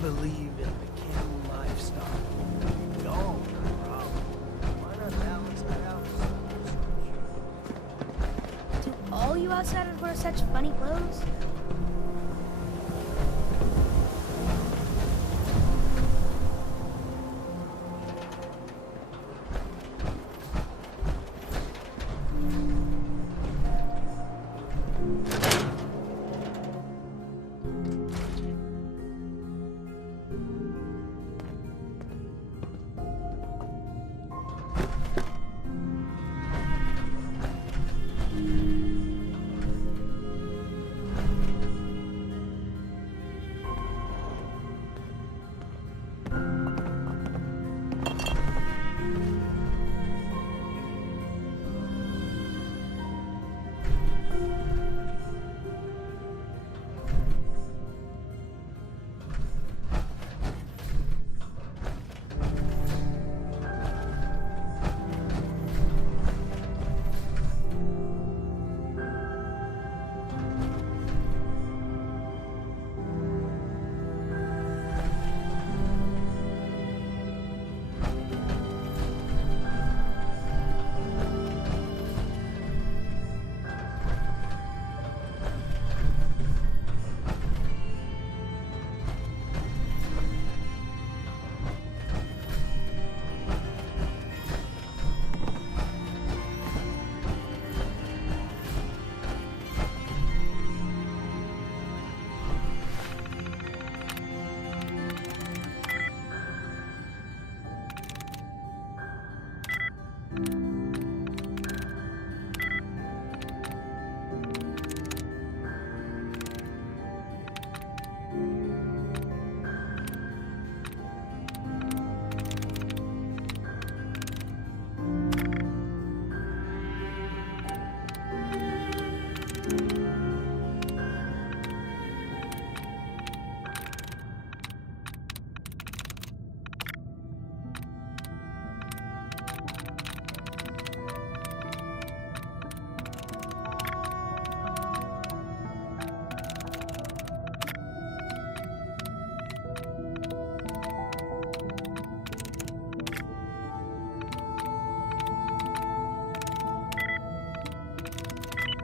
believe in the camel lifestyle. We all got a problem. Why not balance that out with some? Do all you outsiders wear such funny clothes?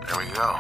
There we go.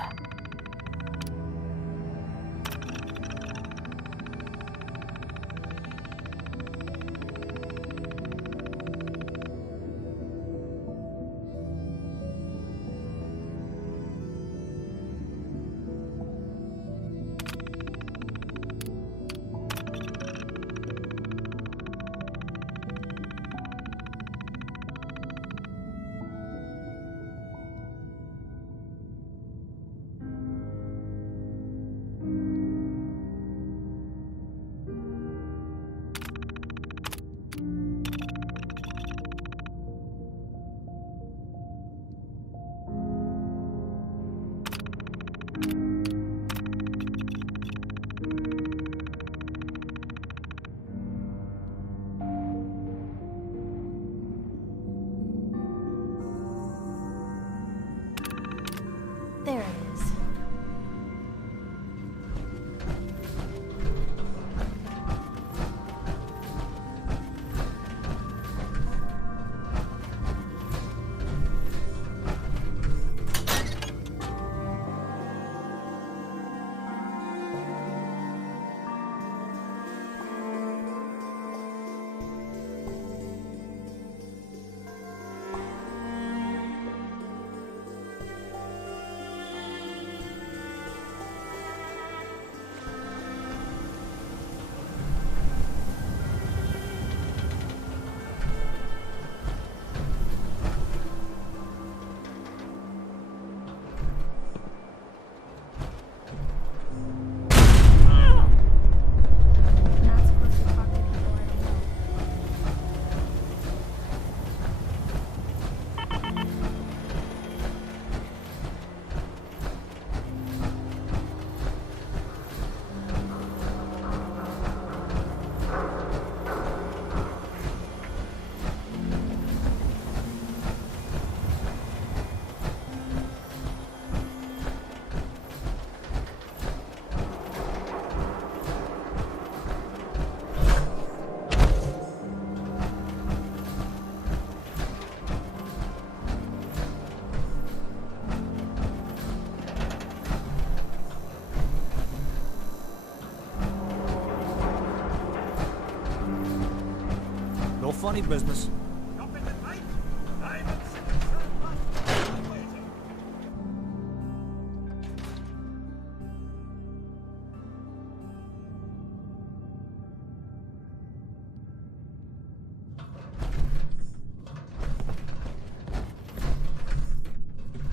funny business.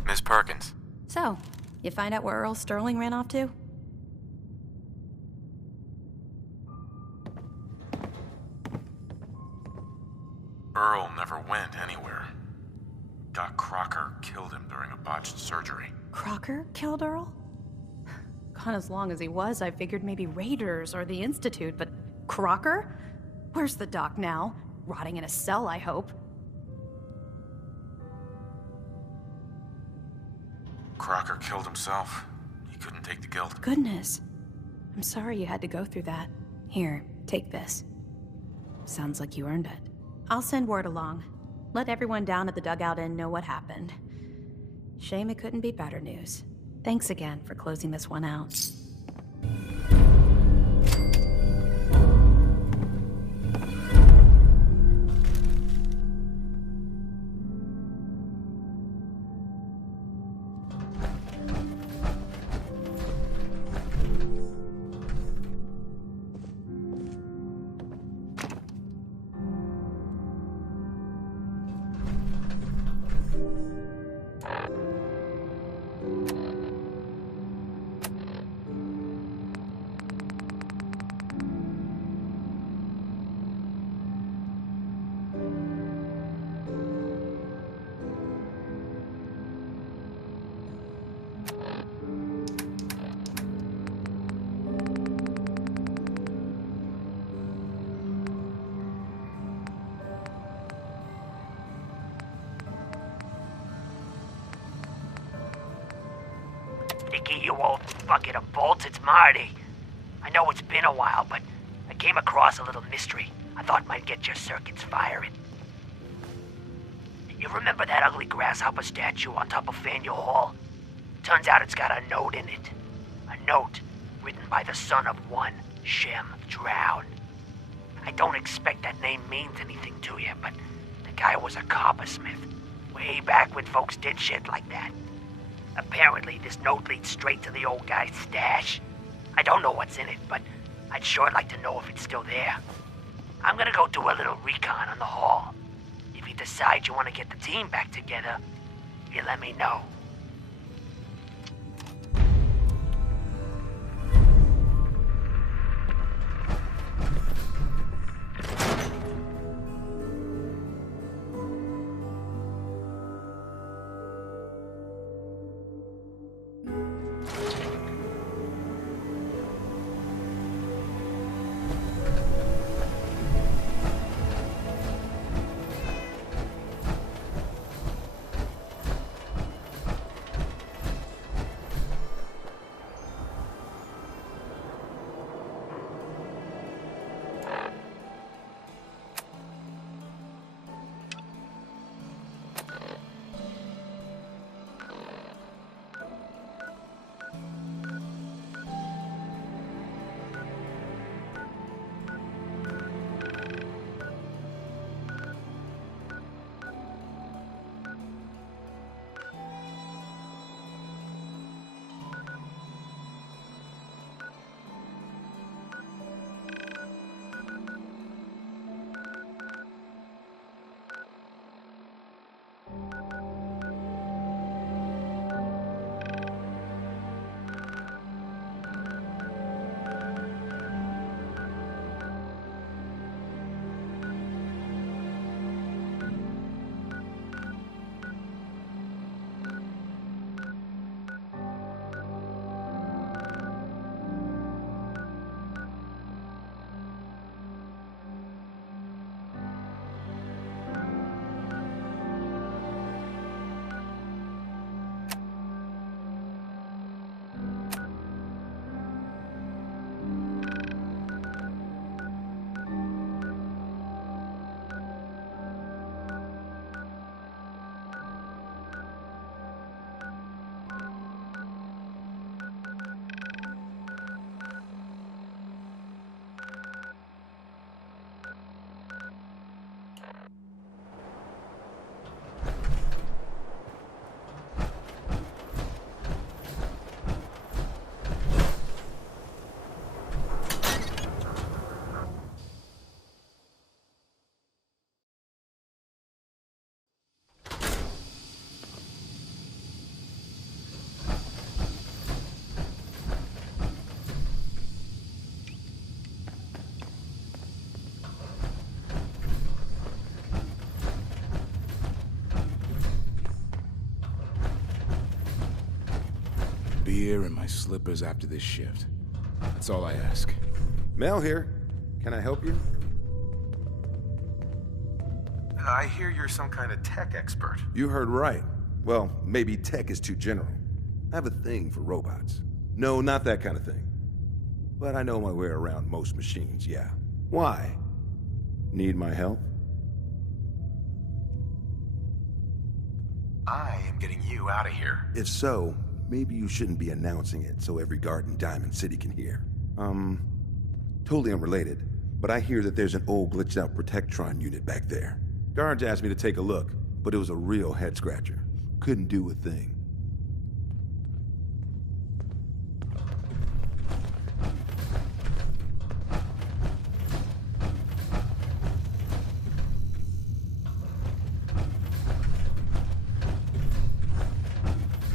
Miss Perkins. So, you find out where Earl Sterling ran off to? Earl never went anywhere. Doc Crocker killed him during a botched surgery. Crocker killed Earl? Gone as long as he was, I figured maybe Raiders or the Institute, but Crocker? Where's the doc now? Rotting in a cell, I hope. Crocker killed himself. He couldn't take the guilt. Goodness. I'm sorry you had to go through that. Here, take this. Sounds like you earned it. I'll send word along. Let everyone down at the Dugout Inn know what happened. Shame it couldn't be better news. Thanks again for closing this one out. Nicky, you old bucket of bolts, it's Marty. I know it's been a while, but I came across a little mystery I thought might get your circuits firing. You remember that ugly grasshopper statue on top of Faneuil Hall? Turns out it's got a note in it. A note written by the son of one Shem Drown. I don't expect that name means anything to you, but the guy was a coppersmith. Way back when folks did shit like that. Apparently, this note leads straight to the old guy's stash. I don't know what's in it, but I'd sure like to know if it's still there. I'm gonna go do a little recon on the hall. If you decide you want to get the team back together, you let me know. beer and my slippers after this shift. That's all I ask. Mel here. Can I help you? I hear you're some kind of tech expert. You heard right. Well, maybe tech is too general. I have a thing for robots. No, not that kind of thing. But I know my way around most machines, yeah. Why? Need my help? I am getting you out of here. If so, maybe you shouldn't be announcing it so every guard in Diamond City can hear. Totally unrelated, but I hear that there's an old glitched out Protectron unit back there. Guards asked me to take a look, but it was a real head-scratcher. Couldn't do a thing.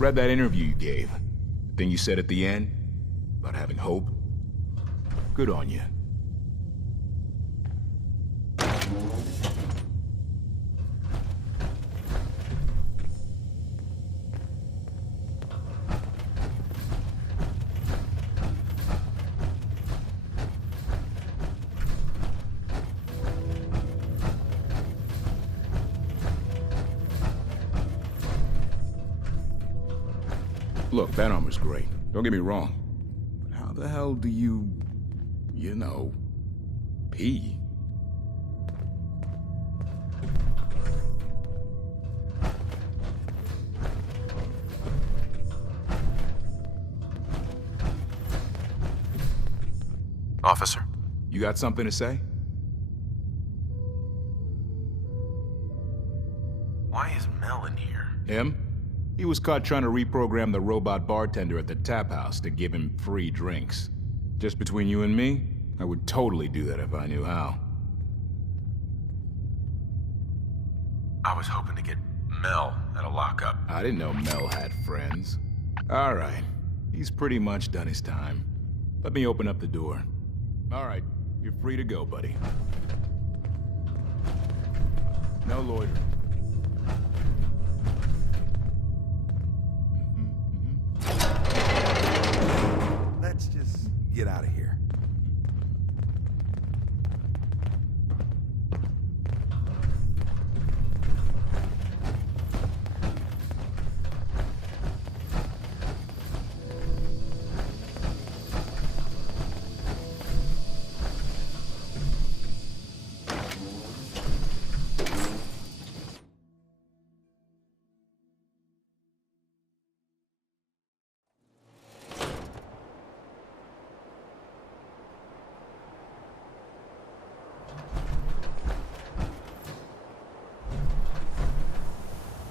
Read that interview you gave. The thing you said at the end about having hope. Good on you. Look, that armor's great. Don't get me wrong. But how the hell do you know, pee? Officer? You got something to say? Why is Mel in here? Him? He was caught trying to reprogram the robot bartender at the tap house to give him free drinks. Just between you and me, I would totally do that if I knew how. I was hoping to get Mel at a lockup. I didn't know Mel had friends. All right. He's pretty much done his time. Let me open up the door. All right. You're free to go, buddy. No loitering. Let's just get out of here.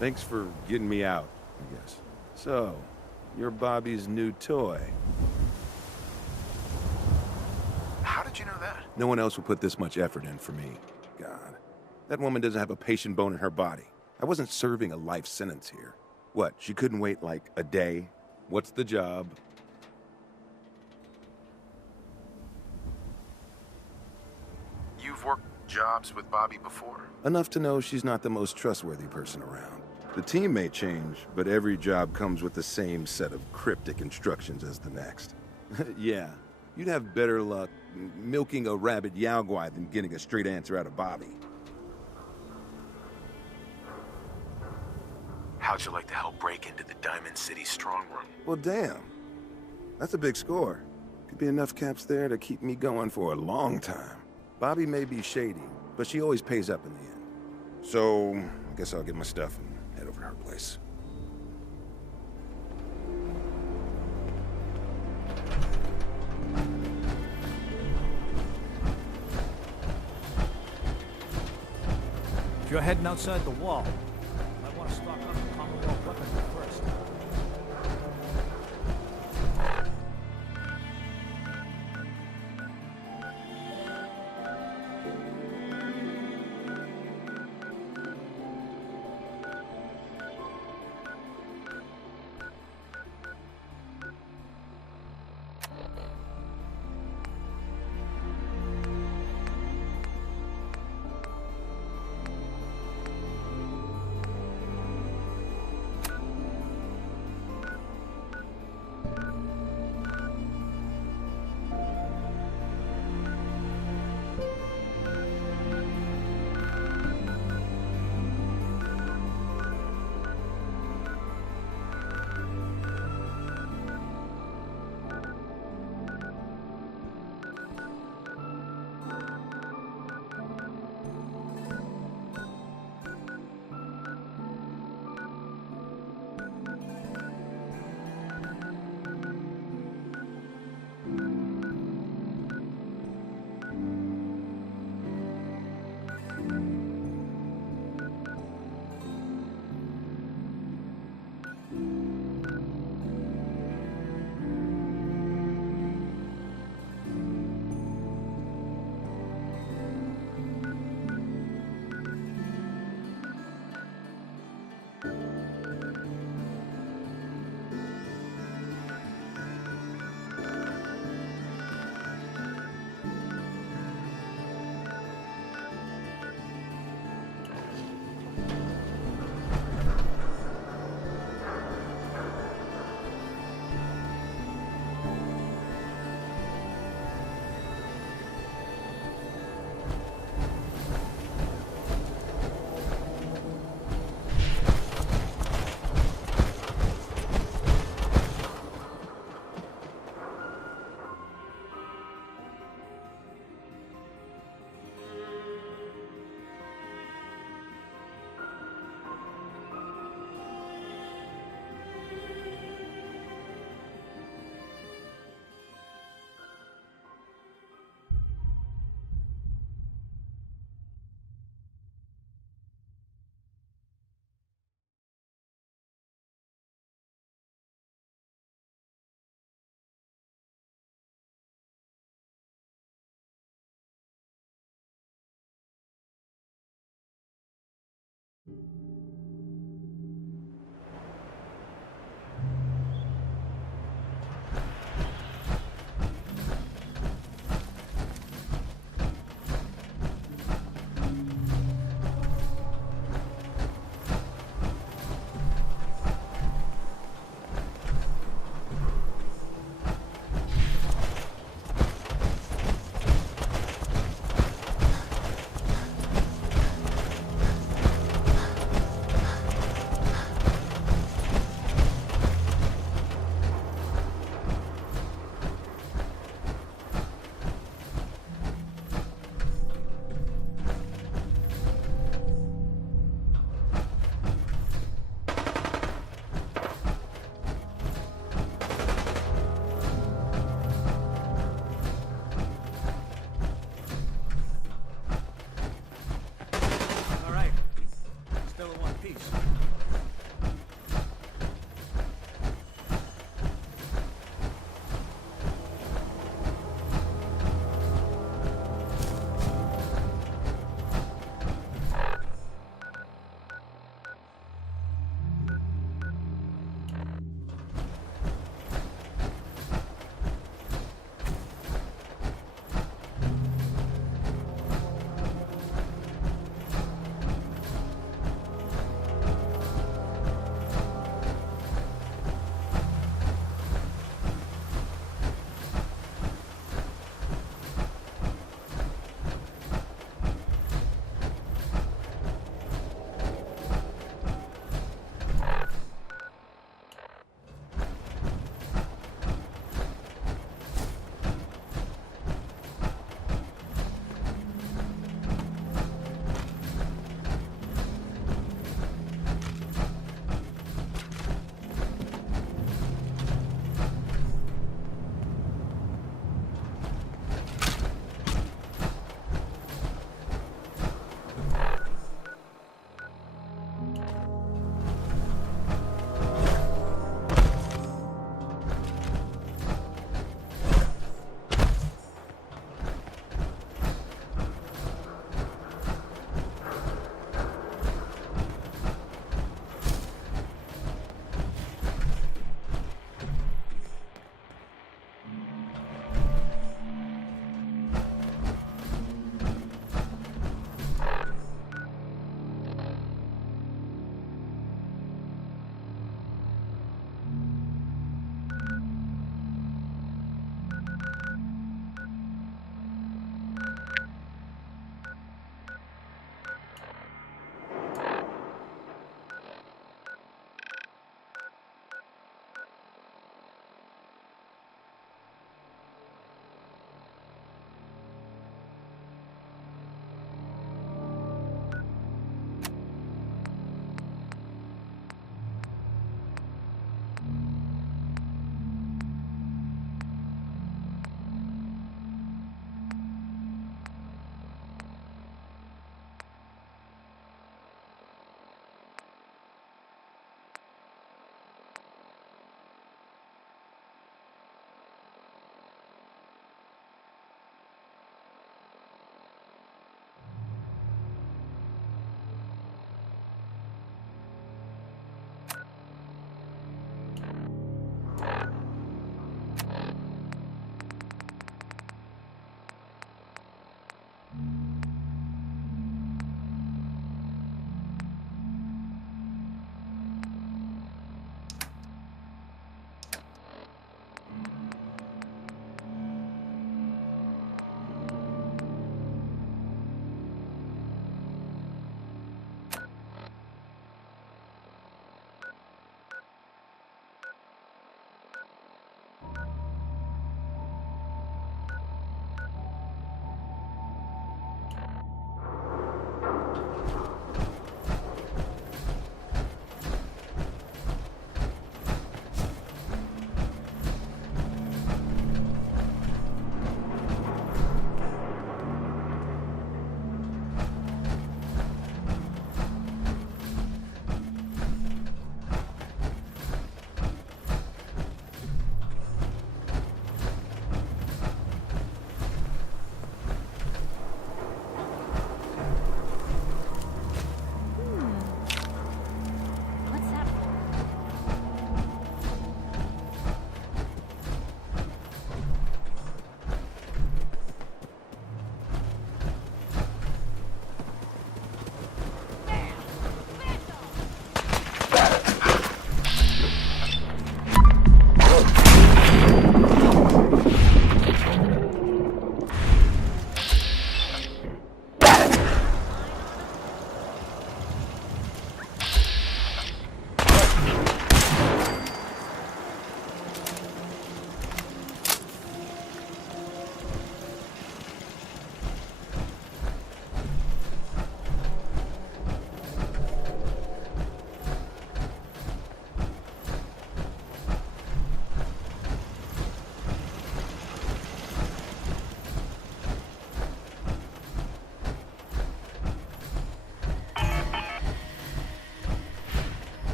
Thanks for getting me out, I guess. So, you're Bobby's new toy. How did you know that? No one else would put this much effort in for me. God. That woman doesn't have a patient bone in her body. I wasn't serving a life sentence here. What, she couldn't wait like a day? What's the job? You've worked jobs with Bobby before? Enough to know she's not the most trustworthy person around. The team may change, but every job comes with the same set of cryptic instructions as the next. Yeah, you'd have better luck milking a rabid Yao Guai than getting a straight answer out of Bobby. How'd you like to help break into the Diamond City strong room? Well, damn. That's a big score. Could be enough caps there to keep me going for a long time. Bobby may be shady, but she always pays up in the end. So, I guess I'll get my stuff and head over to her place. If you're heading outside the wall, you might want to stock up on Commonwealth weaponry first.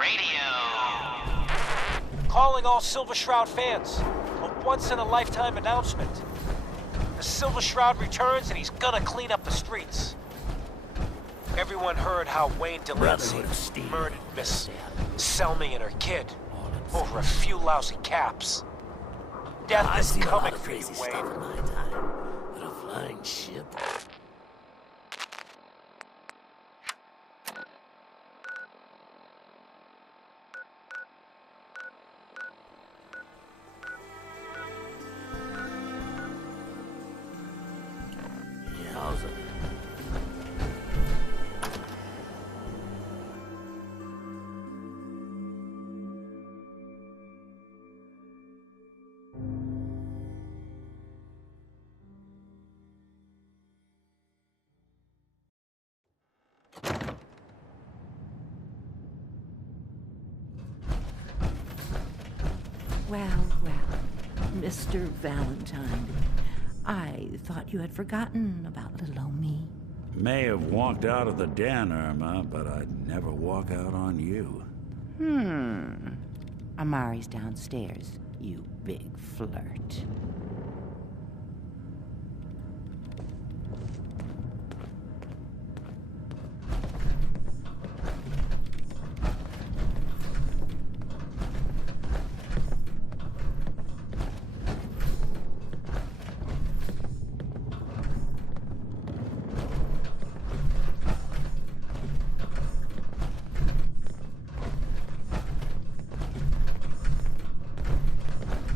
Radio. Calling all Silver Shroud fans. A once-in-a-lifetime announcement. The Silver Shroud returns and he's gonna clean up the streets. Everyone heard how Wayne Delancey murdered Miss Selmy and her kid over a few lousy caps. Death is coming for you, Wayne. But a flying ship. Yowza. Well, Mr. Valentine, I thought you had forgotten about little old me. May have walked out of the den, Irma, but I'd never walk out on you. Amari's downstairs, you big flirt.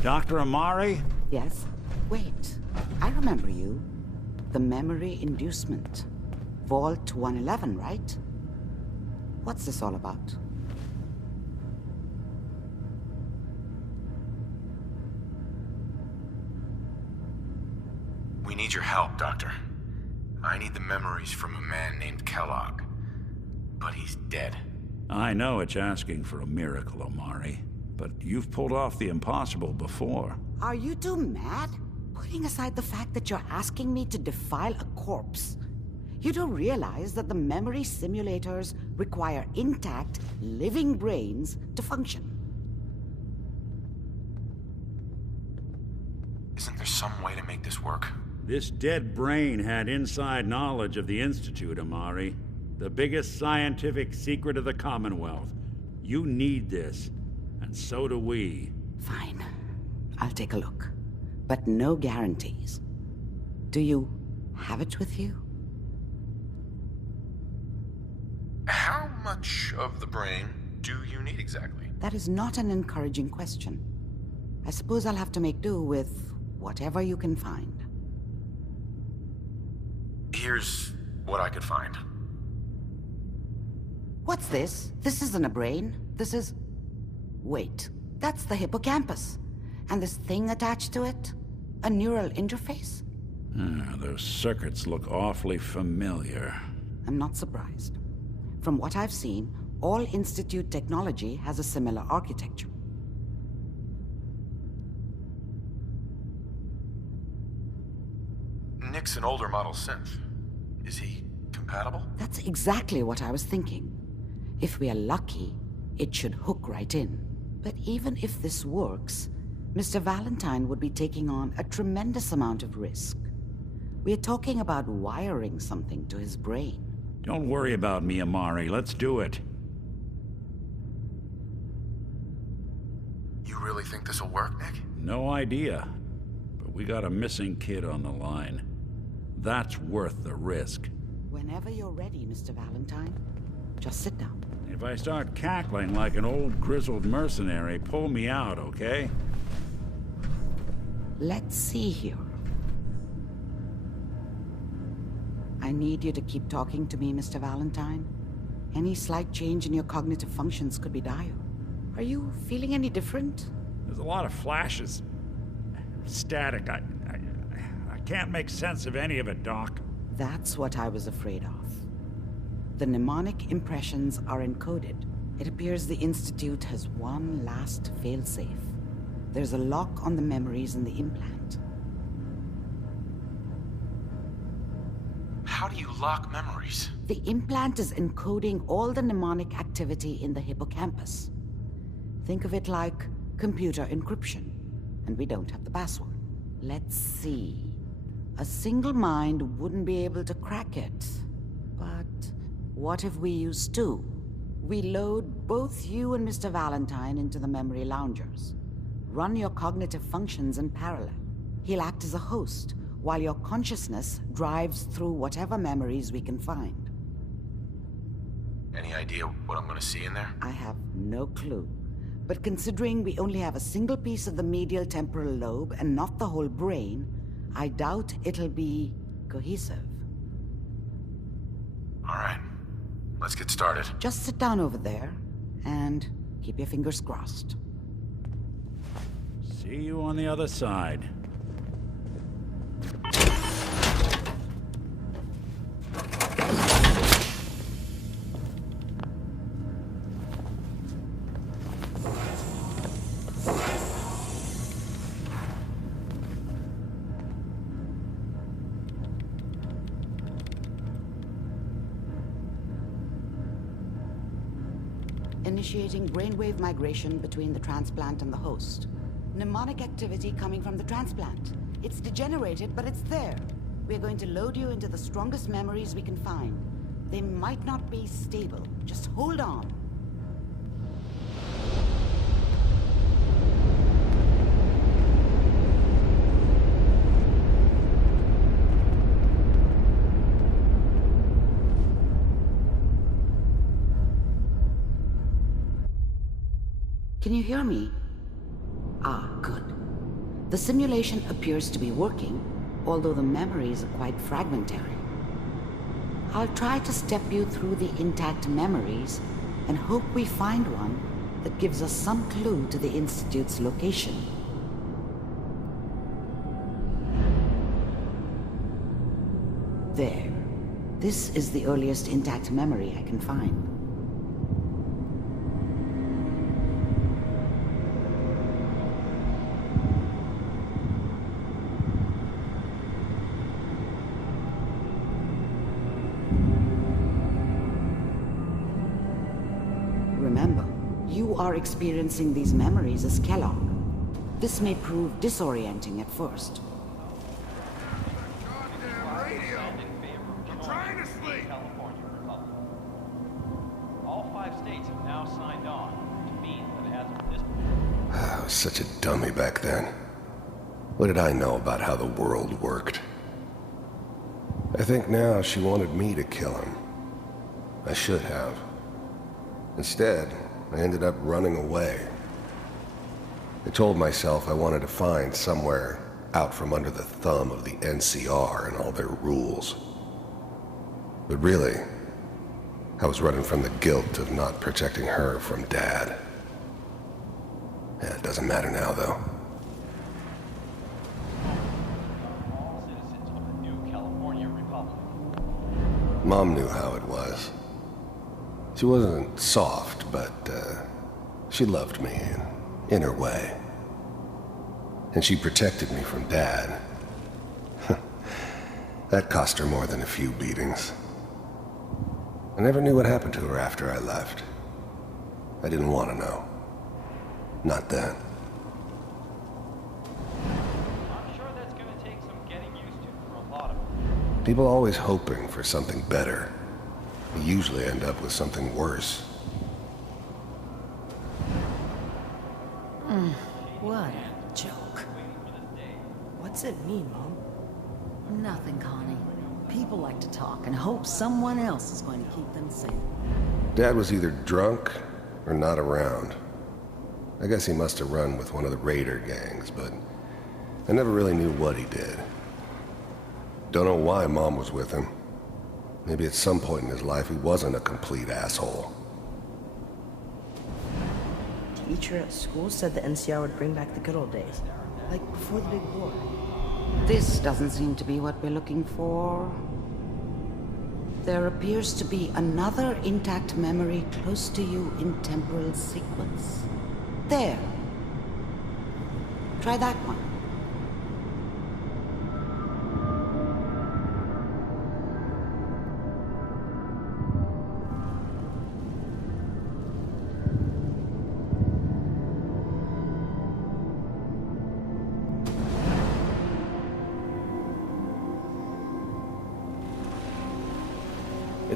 Dr. Amari? Yes? Wait, I remember you. The memory inducement. Vault 111, right? What's this all about? We need your help, Doctor. I need the memories from a man named Kэлlog. But he's dead. I know it's asking for a miracle, Amari, but you've pulled off the impossible before. Are you two mad? Putting aside the fact that you're asking me to defile a corpse, you don't realize that the memory simulators require intact, living brains to function. Isn't there some way to make this work? This dead brain had inside knowledge of the Institute, Amari. The biggest scientific secret of the Commonwealth. You need this, and so do we. Fine. I'll take a look. But no guarantees. Do you have it with you? How much of the brain do you need exactly? That is not an encouraging question. I suppose I'll have to make do with whatever you can find. Here's what I could find. What's this? This isn't a brain. This is... Wait, that's the hippocampus. And this thing attached to it? A neural interface? Those circuits look awfully familiar. I'm not surprised. From what I've seen, all Institute technology has a similar architecture. Nick's an older model synth. Is he compatible? That's exactly what I was thinking. If we are lucky, it should hook right in. But even if this works, Mr. Valentine would be taking on a tremendous amount of risk. We're talking about wiring something to his brain. Don't worry about me, Amari. Let's do it. You really think this'll work, Nick? No idea. But we got a missing kid on the line. That's worth the risk. Whenever you're ready, Mr. Valentine, just sit down. If I start cackling like an old grizzled mercenary, pull me out, okay? Let's see here. I need you to keep talking to me, Mr. Valentine. Any slight change in your cognitive functions could be dire. Are you feeling any different? There's a lot of flashes. Static. I can't make sense of any of it, Doc. That's what I was afraid of. The mnemonic impressions are encoded. It appears the Institute has one last failsafe. There's a lock on the memories in the implant. How do you lock memories? The implant is encoding all the mnemonic activity in the hippocampus. Think of it like computer encryption, and we don't have the password. Let's see. A single mind wouldn't be able to crack it. But what if we use two? We load both you and Mr. Valentine into the memory loungers. Run your cognitive functions in parallel. He'll act as a host, while your consciousness drives through whatever memories we can find. Any idea what I'm gonna see in there? I have no clue. But considering we only have a single piece of the medial temporal lobe and not the whole brain, I doubt it'll be cohesive. All right, let's get started. Just sit down over there and keep your fingers crossed. See you on the other side. Initiating brainwave migration between the transplant and the host. Mnemonic activity coming from the transplant. It's degenerated, but it's there. We're going to load you into the strongest memories we can find. They might not be stable. Just hold on. Can you hear me? Ah, good. The simulation appears to be working, although the memories are quite fragmentary. I'll try to step you through the intact memories and hope we find one that gives us some clue to the Institute's location. There. This is the earliest intact memory I can find. Remember, you are experiencing these memories as Källlog. This may prove disorienting at first. Goddamn radio! I'm trying to sleep! All 5 states have now signed on, which means that as of this I was such a dummy back then. What did I know about how the world worked? I think now she wanted me to kill him. I should have. Instead, I ended up running away. I told myself I wanted to find somewhere out from under the thumb of the NCR and all their rules. But really, I was running from the guilt of not protecting her from Dad. Yeah, it doesn't matter now, though. all citizens of the new California Republic. Mom knew how it was. She wasn't soft, but she loved me in her way. And she protected me from Dad. That cost her more than a few beatings. I never knew what happened to her after I left. I didn't want to know. Not then. I'm sure that's going to take some getting used to for a lot of them. People always hoping for something better. They usually end up with something worse. What a joke. What's it mean, Mom? Nothing, Connie. People like to talk and hope someone else is going to keep them safe. Dad was either drunk or not around. I guess he must have run with one of the raider gangs, but I never really knew what he did. Don't know why Mom was with him. Maybe at some point in his life he wasn't a complete asshole. Teacher at school said the NCR would bring back the good old days, like before the big war. This doesn't seem to be what we're looking for. There appears to be another intact memory close to you in temporal sequence. There. Try that one.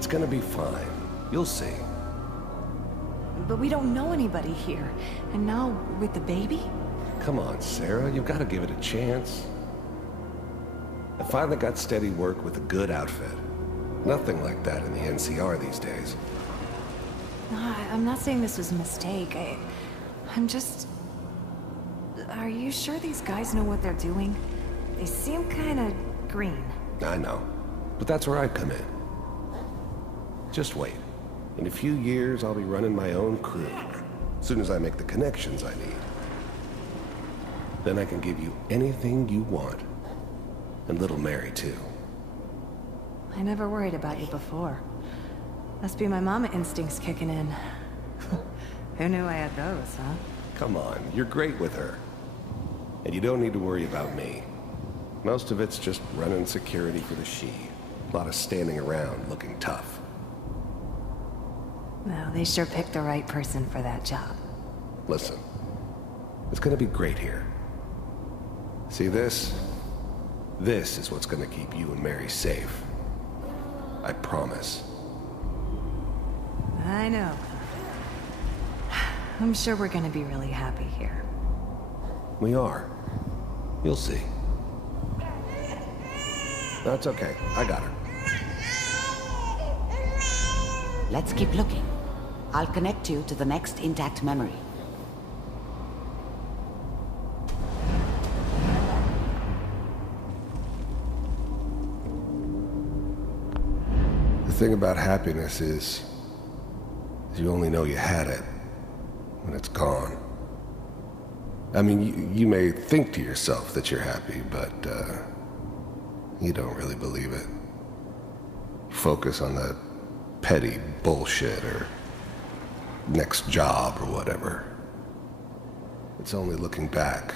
gonna be fine. You'll see. But we don't know anybody here. And now, with the baby? Come on, Sarah, you've got to give it a chance. I finally got steady work with a good outfit. Nothing like that in the NCR these days. No, I'm not saying this was a mistake. I'm just... Are you sure these guys know what they're doing? They seem kinda green. I know, but that's where I come in. Just wait. In a few years, I'll be running my own crew. As soon as I make the connections I need. Then I can give you anything you want. And little Mary, too. I never worried about you before. Must be my mama instincts kicking in. Who knew I had those, huh? Come on, you're great with her. And you don't need to worry about me. Most of it's just running security for the she. A lot of standing around looking tough. Well, they sure picked the right person for that job. Listen, it's gonna be great here. See this? This is what's gonna keep you and Mary safe. I promise. I know. I'm sure we're gonna be really happy here. We are. You'll see. That's okay. I got her. Let's keep looking. I'll connect you to the next intact memory. The thing about happiness is you only know you had it when it's gone. I mean, you may think to yourself that you're happy, but you don't really believe it. Focus on that petty bullshit or next job or whatever. It's only looking back,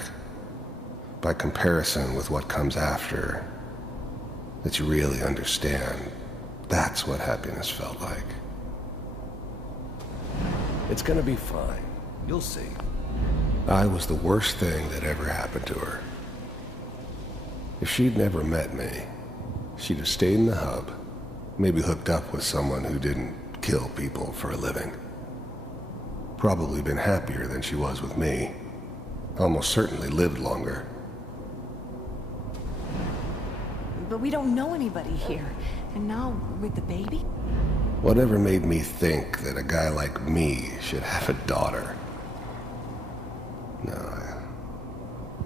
by comparison with what comes after, that you really understand. That's what happiness felt like. It's gonna be fine. You'll see. I was the worst thing that ever happened to her. If she'd never met me, she'd have stayed in the hub, maybe hooked up with someone who didn't kill people for a living. Probably been happier than she was with me. Almost certainly lived longer. But we don't know anybody here. And now, with the baby? Whatever made me think that a guy like me should have a daughter? No,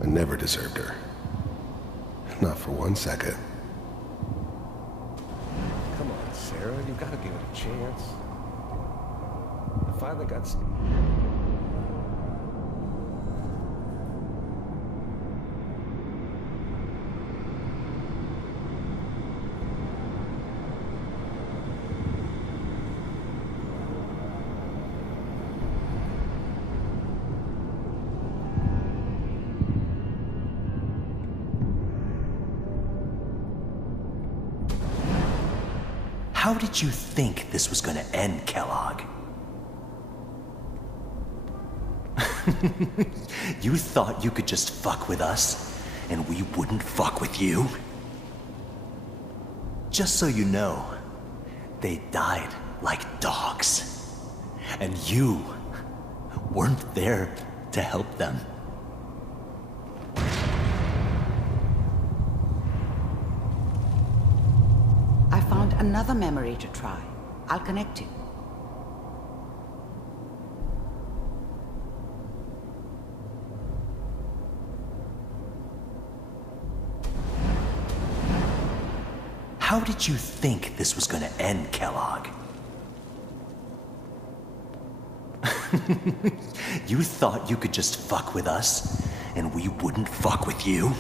I never deserved her. Not for 1 second. Come on, Sarah, you've got to give it a chance. I finally got... How did you think this was gonna end, Kellogg? You thought you could just fuck with us, and we wouldn't fuck with you? Just so you know, they died like dogs. And you weren't there to help them. I found another memory to try. I'll connect you. How did you think this was gonna end, Kellogg? You thought you could just fuck with us, and we wouldn't fuck with you?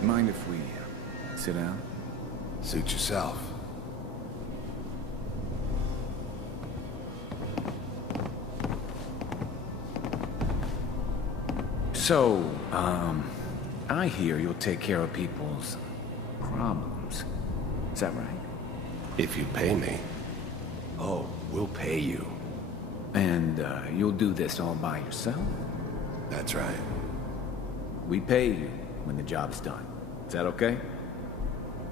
Mind if we sit down? Suit yourself. So, I hear you'll take care of people's problems. Is that right? If you pay me. Oh, we'll pay you. And, you'll do this all by yourself? That's right. We pay you when the job's done. Is that okay?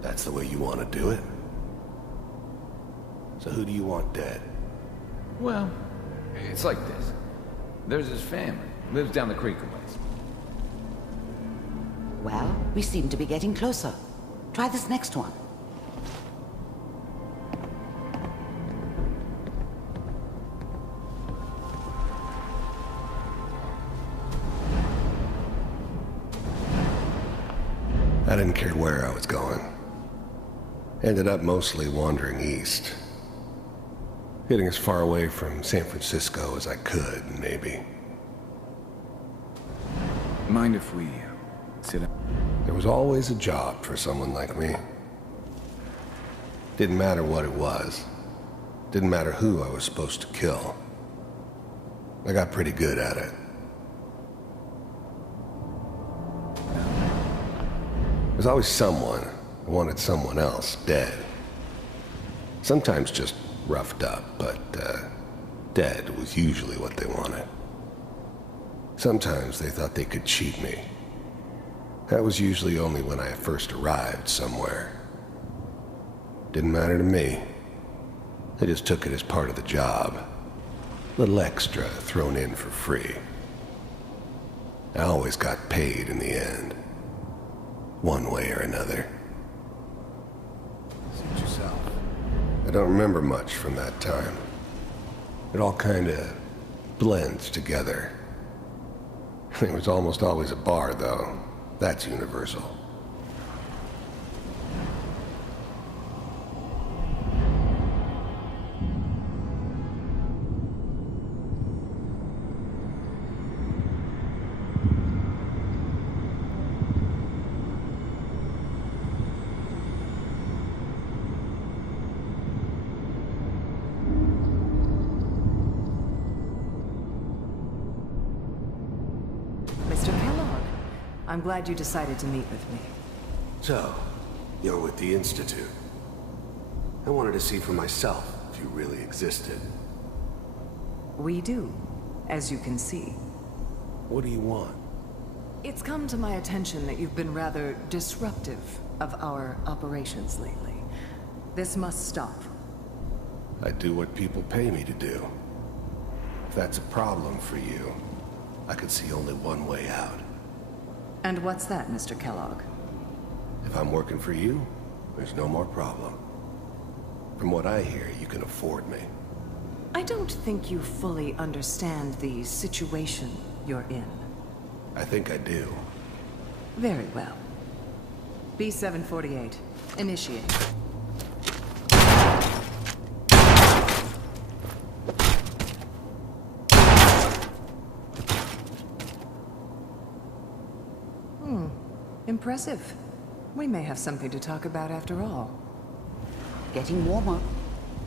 That's the way you want to do it? So who do you want dead? Well, it's like this. There's his family. Lives down the creek a ways. Well, we seem to be getting closer. Try this next one. I didn't care where I was going. Ended up mostly wandering east. Getting as far away from San Francisco as I could, maybe. Mind if we sit down? There was always a job for someone like me. Didn't matter what it was. Didn't matter who I was supposed to kill. I got pretty good at it. There's always someone who wanted someone else dead. Sometimes just roughed up, but dead was usually what they wanted. Sometimes they thought they could cheat me. That was usually only when I first arrived somewhere. Didn't matter to me. They just took it as part of the job. Little extra thrown in for free. I always got paid in the end. One way or another. Suit yourself. I don't remember much from that time. It all kinda blends together. There was almost always a bar, though. That's universal. I'm glad you decided to meet with me. So, you're with the Institute. I wanted to see for myself if you really existed. We do, as you can see. What do you want? It's come to my attention that you've been rather disruptive of our operations lately. This must stop. I do what people pay me to do. If that's a problem for you, I could see only one way out. And what's that, Mr. Kellogg? If I'm working for you, there's no more problem. From what I hear, you can afford me. I don't think you fully understand the situation you're in. I think I do. Very well. B-748, initiate. Impressive. We may have something to talk about after all. Getting warmer.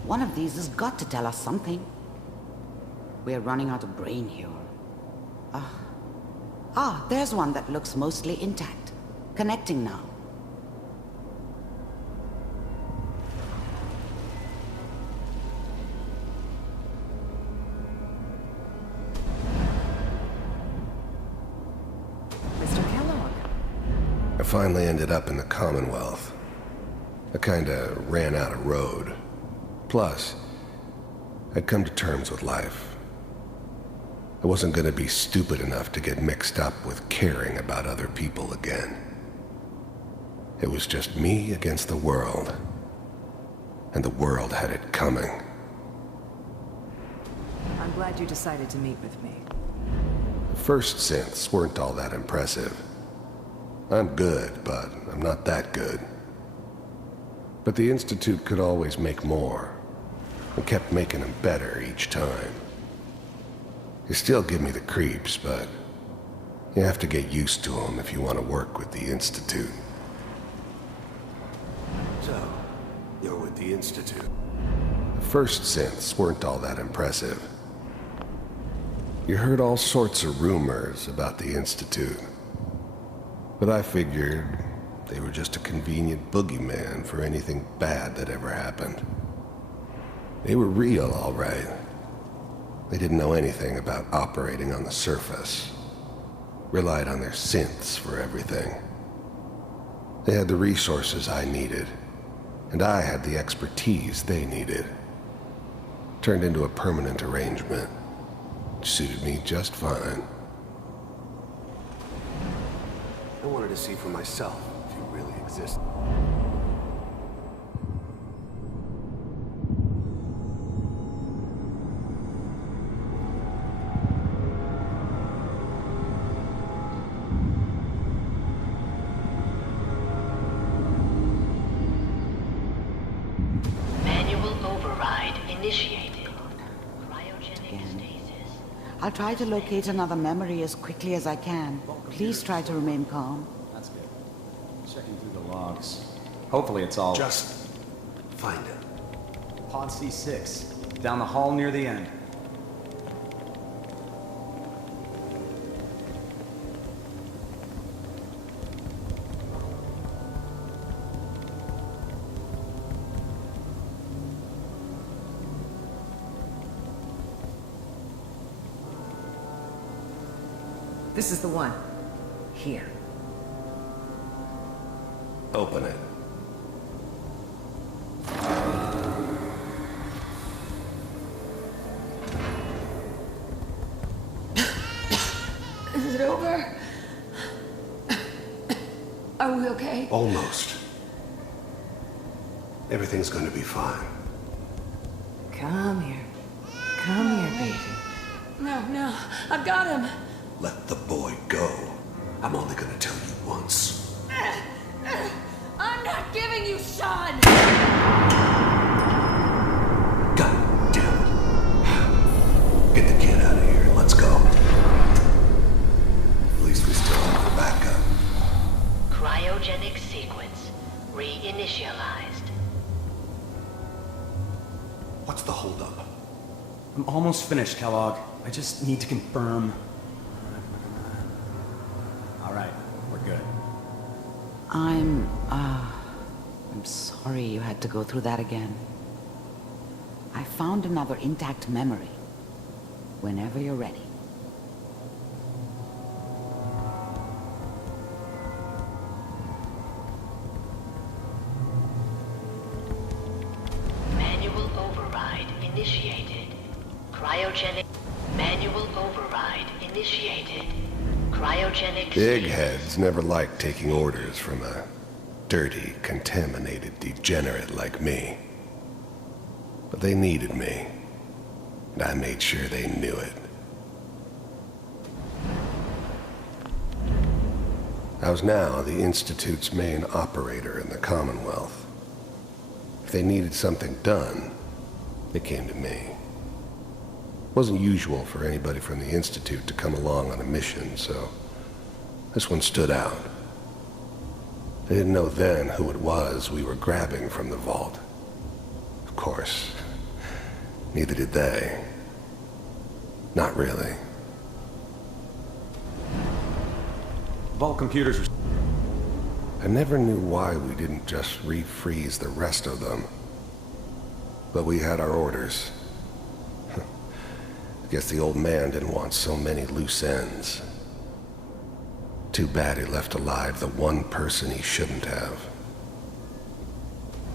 One of these has got to tell us something. We're running out of brain here. There's one that looks mostly intact. Connecting now. I finally ended up in the Commonwealth. I kinda ran out of road. Plus, I'd come to terms with life. I wasn't gonna be stupid enough to get mixed up with caring about other people again. It was just me against the world. And the world had it coming. I'm glad you decided to meet with me. The first synths weren't all that impressive. I'm good, but I'm not that good. But the Institute could always make more, and kept making them better each time. They still give me the creeps, but you have to get used to them if you want to work with the Institute. So, you're with the Institute. The first synths weren't all that impressive. You heard all sorts of rumors about the Institute. But I figured they were just a convenient boogeyman for anything bad that ever happened. They were real, all right. They didn't know anything about operating on the surface. Relied on their synths for everything. They had the resources I needed, and I had the expertise they needed. Turned into a permanent arrangement, which suited me just fine. I wanted to see for myself if you really exist. I'll try to locate another memory as quickly as I can. Please try to remain calm. That's good. Checking through the logs. Hopefully it's all... Just find it. Pod C6. Down the hall near the end. This is the one. Here. Open it. Is it over? Are we okay? Almost. Everything's gonna be fine. Come here. Come here, baby. No, I've got him. Let the boy go. I'm only gonna tell you once. I'm not giving you Sean! God damn it. Get the kid out of here and let's go. At least we still have the backup. Cryogenic sequence reinitialized. What's the holdup? I'm almost finished, Kellogg. I just need to confirm. All right, we're good. I'm sorry you had to go through that again. I found another intact memory. Whenever you're ready. Manual override initiated. Cryogenic. Manual override initiated. Cryogenic. Big heads never liked taking orders from a dirty, contaminated degenerate like me. But they needed me, and I made sure they knew it. I was now the Institute's main operator in the Commonwealth. If they needed something done, they came to me. It wasn't usual for anybody from the Institute to come along on a mission, so this one stood out. They didn't know then who it was we were grabbing from the vault. Of course, neither did they. Not really. Vault computers are... I never knew why we didn't just refreeze the rest of them. But we had our orders. I guess the old man didn't want so many loose ends. Too bad he left alive the one person he shouldn't have.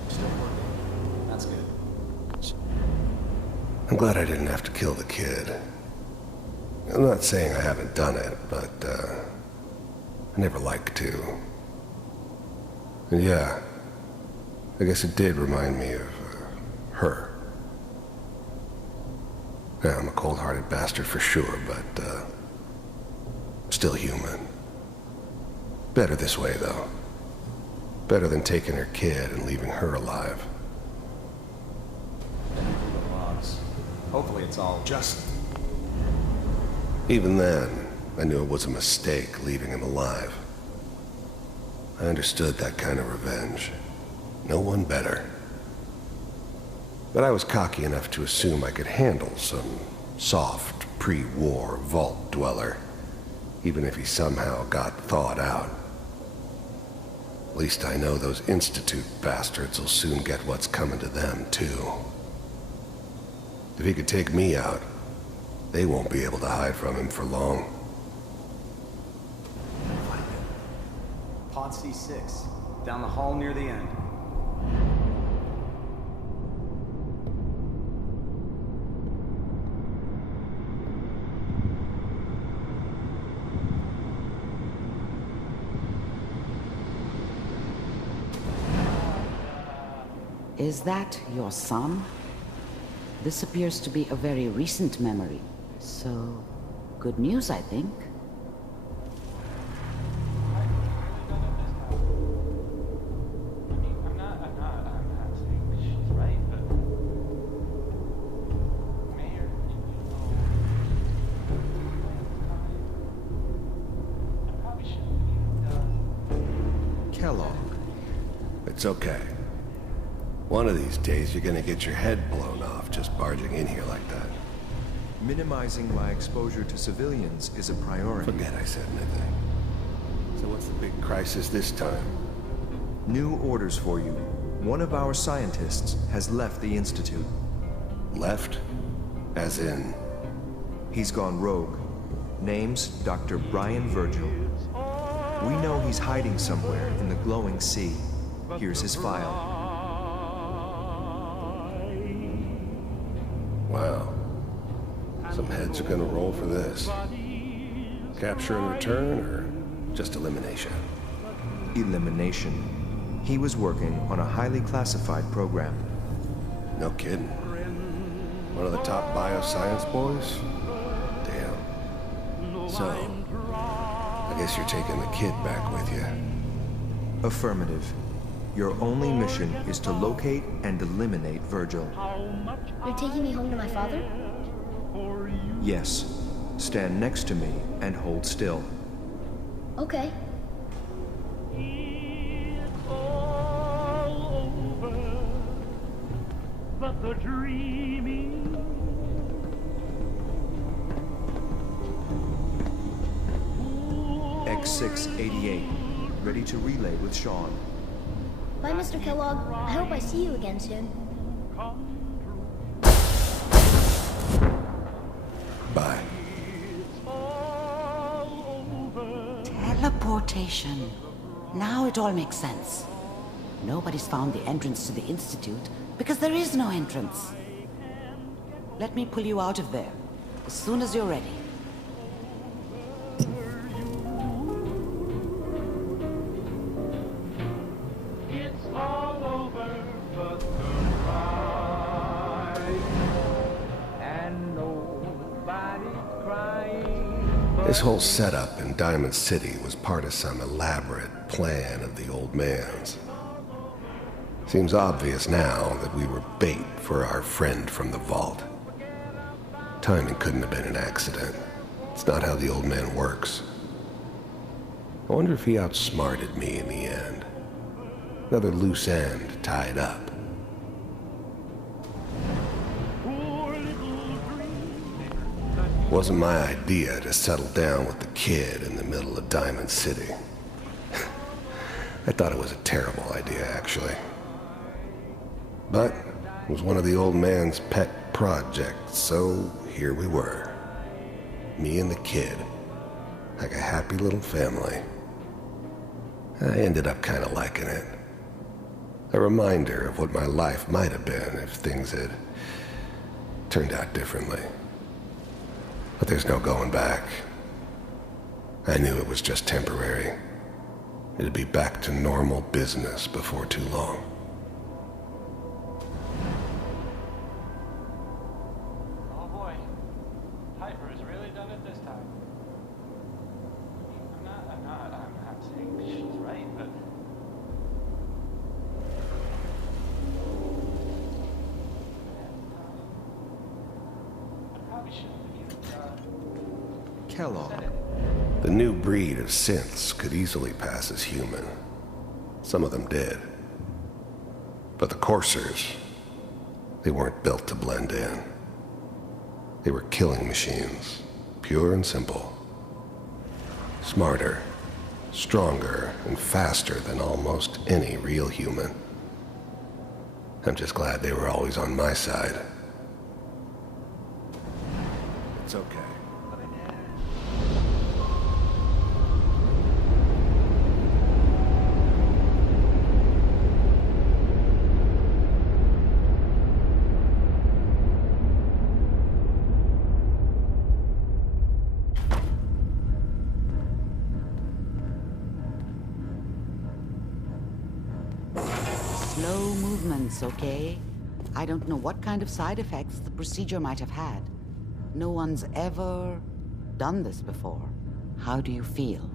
Still working. That's good. I'm glad I didn't have to kill the kid. I'm not saying I haven't done it, but, I never like to. And yeah, I guess it did remind me of, her. Yeah, I'm a cold-hearted bastard for sure, but, still human. Better this way, though. Better than taking her kid and leaving her alive. Hopefully it's all... Just... Even then, I knew it was a mistake leaving him alive. I understood that kind of revenge. No one better. But I was cocky enough to assume I could handle some soft pre-war vault dweller, even if he somehow got thawed out. At least I know those Institute bastards will soon get what's coming to them, too. If he could take me out, they won't be able to hide from him for long. Pod C6, down the hall near the end. Is that your son? This appears to be a very recent memory. So, good news, I think. Kэлlog. It's okay. One of these days, you're gonna get your head blown off just barging in here like that. Minimizing my exposure to civilians is a priority. Forget I said anything. So what's the big crisis this time? New orders for you. One of our scientists has left the Institute. Left? As in? He's gone rogue. Name's Dr. Brian Virgil. We know he's hiding somewhere in the glowing sea. Here's his file. Wow. Some heads are gonna roll for this. Capture and return, or just elimination? Elimination. He was working on a highly classified program. No kidding. One of the top bioscience boys? Damn. So, I guess you're taking the kid back with you. Affirmative. Your only mission is to locate and eliminate Virgil. You're taking me home to my father? Yes. Stand next to me and hold still. Okay. But the dreaming X688, ready to relay with Sean. Bye, Mr. Kэлlog. I hope I see you again soon. Bye. Teleportation. Now it all makes sense. Nobody's found the entrance to the Institute because there is no entrance. Let me pull you out of there as soon as you're ready. it's all over but the ride, and nobody's crying. This whole setup in Diamond City was part of some elaborate plan of the old man's. Seems obvious now that we were bait for our friend from the vault. Timing couldn't have been an accident. It's not how the old man works. I wonder if he outsmarted me in the end. Another loose end tied up. Wasn't my idea to settle down with the kid in the middle of Diamond City. I thought it was a terrible idea, actually. But it was one of the old man's pet projects, so here we were. Me and the kid, like a happy little family. I ended up kind of liking it. A reminder of what my life might have been if things had turned out differently. But there's no going back. I knew it was just temporary. It'd be back to normal business before too long. Oh boy. Piper has really done it this time. I'm not saying she's right, but... I probably shouldn't have Kэлlog. The new breed of synths could easily pass as human. Some of them did. But the coursers, they weren't built to blend in. They were killing machines, pure and simple. Smarter, stronger, and faster than almost any real human. I'm just glad they were always on my side. It's okay. Slow movements, okay? I don't know what kind of side effects the procedure might have had. No one's ever done this before. How do you feel?